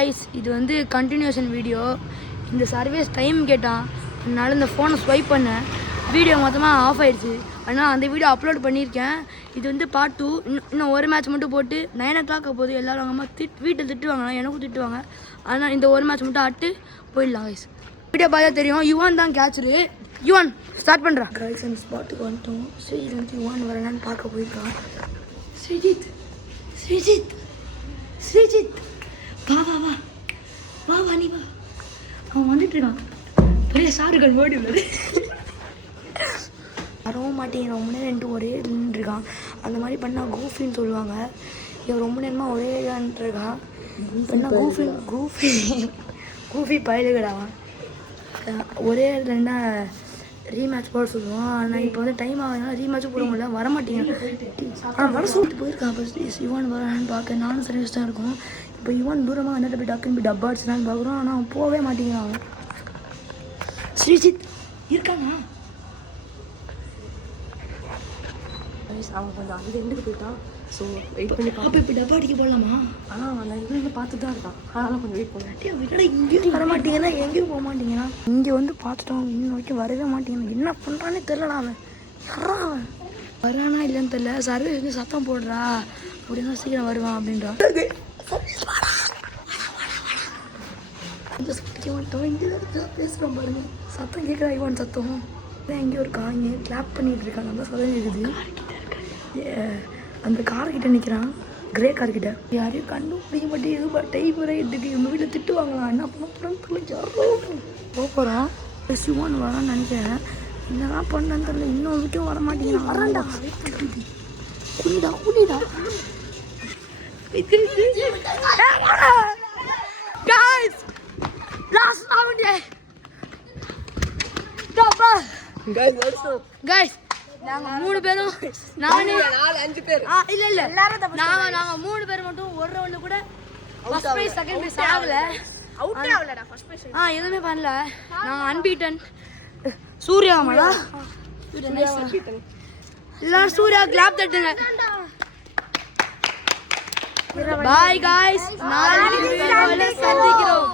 Guys, இது வந்து continuation video. இந்த சர்வீஸ் டைம் கேட்டான், அதனால இந்த ஃபோனை ஸ்வைப் பண்ணேன். வீடியோ மொத்தமாக ஆஃப் ஆயிடுச்சு. ஆனால் அந்த வீடியோ அப்லோட் பண்ணியிருக்கேன். இது வந்து பார்ட் 2. இன்னும் ஒரு மேட்ச் மட்டும் போட்டு 9 o'clock போது எல்லோரும் அம்மா வீட்டில் திட்டுவாங்க, எனக்கும் திட்டுவாங்க. ஆனால் இந்த ஒரு மேட்ச் மட்டும் ஆட்டு போயிடலாம் கைஸ். வீடியோ பார்த்தா தெரியும். யுவான் தான் கேட்சரு. யுவான் ஸ்டார்ட் பண்ணுறான். கைஸ் அந்த ஸ்பாட்டுக்கு வந்துட்டோம். ஸ்ரீஜித் யுவான் வரலான்னு பார்க்க போயிருக்கான். ஸ்ரீஜித் ஸ்ரீஜித் ஸ்ரீஜித் வா வா வா வா வா நீ வா. அவன் வந்துட்டு இருக்கான். பெரிய ஷாருக்கான் ஓடி உள்ளது. வரவும் மாட்டேங்க, ரொம்ப நேரம் ரெண்டு ஒரே நின்றுருக்கான். அந்த மாதிரி பண்ணால் கூஃபின்னு சொல்லுவாங்க. இவன் ரொம்ப நேரமாக ஒரே இருக்கான். பண்ணால் கூஃபி பயலுகடாவான். ஒரே ரெண்டா ரீமேட்ச் போட சொல்லுவான். ஆனால் இப்போ வந்து டைம் ஆகுதுன்னா ரீமேட்சும் போட முடியல, வரமாட்டேங்க. ஆனால் வர சொல்லிட்டு போயிருக்கான். ஃபஸ்ட் யுவான் வரான்னு பார்க்க நானும் சர்வீஸ் தான் இருக்கும். இப்போ யுவான் தூரமாக வந்துட்டு போய் டக்குன்னு போய் டப்பா அடிச்சுனான்னு பார்க்குறோம். ஆனால் அவன் போகவே மாட்டேங்கிறான். ஸ்ரீஜித் இருக்கானா? அவன் கொஞ்சம் அந்த எண்டுக்கு போயிட்டான். ஸோ வெயிட் பண்ணி அப்போ இப்போ டப்பா அடிக்க போகலாமா? ஆனால் அவன் இருந்து பார்த்துட்டு தான் இருக்கான். அதனால் கொஞ்சம் வெயிட் பண்ணேன். விட இங்கேயும் வர மாட்டேங்கன்னா எங்கேயும் போக மாட்டேங்கிறான். இங்கே வந்து பார்த்துட்டோம், இன்னும் வரைக்கும் வரவே மாட்டேங்கிறான். என்ன பண்ணுறானே தெரிலடா. அவன் யாரா அவன் வரானா இல்லைன்னு தெரில. சர்வீஸ் வந்து சத்தம் போடுறா அப்படின்னா சீக்கிரம் வருவான் அப்படின்றான். பேசுகிறோம் பாருங்க, சத்தம் கேட்குறா. இவன் சத்தம் எங்கேயோ இருக்கான். இங்கே கிளாப் பண்ணிட்டு இருக்காங்க. அந்த சதம் இருக்குது. அந்த கார்கிட்ட நிற்கிறான், கிரே கார்கிட்ட. யாரையும் கண்டுபிடிக்க மாட்டேங்குது. டைம் ரைட்டுக்கு எங்கள் வீட்டில் திட்டு வாங்கலாம். என்ன பண்ண போகிறோன்னு தெரியல. போக போகிறான். சிவான் வரான்னு நினைக்கிறேன். என்னதான் பண்ணான்னு தெரியல. இன்னும் வீட்டும் வர மாட்டேங்கிறான். வரான்டா. குனிடா குனிடா. Guys, last round. Guys, நாங்க 3 பேரும் நானே 4-5 பேர் இல்ல இல்ல நாங்க 3 பேர் மட்டும் ஒரு ரவுண்ட்ல கூட ஃபர்ஸ்ட் பிரைஸ் செகண்ட் பிரைஸ் ஆகல. அவுட் ஆகலடா. ஃபர்ஸ்ட் பிரைஸ் எதுமே பண்ணல. நான் அன்பீட்டன். சூர்யா மாடா அன்பீட்டன். எல்லாரும் சூர்யா கிளாப் தட்டுங்க. பை गाइस, நாளைக்கு வீடியோல சந்திக்கிறோம்.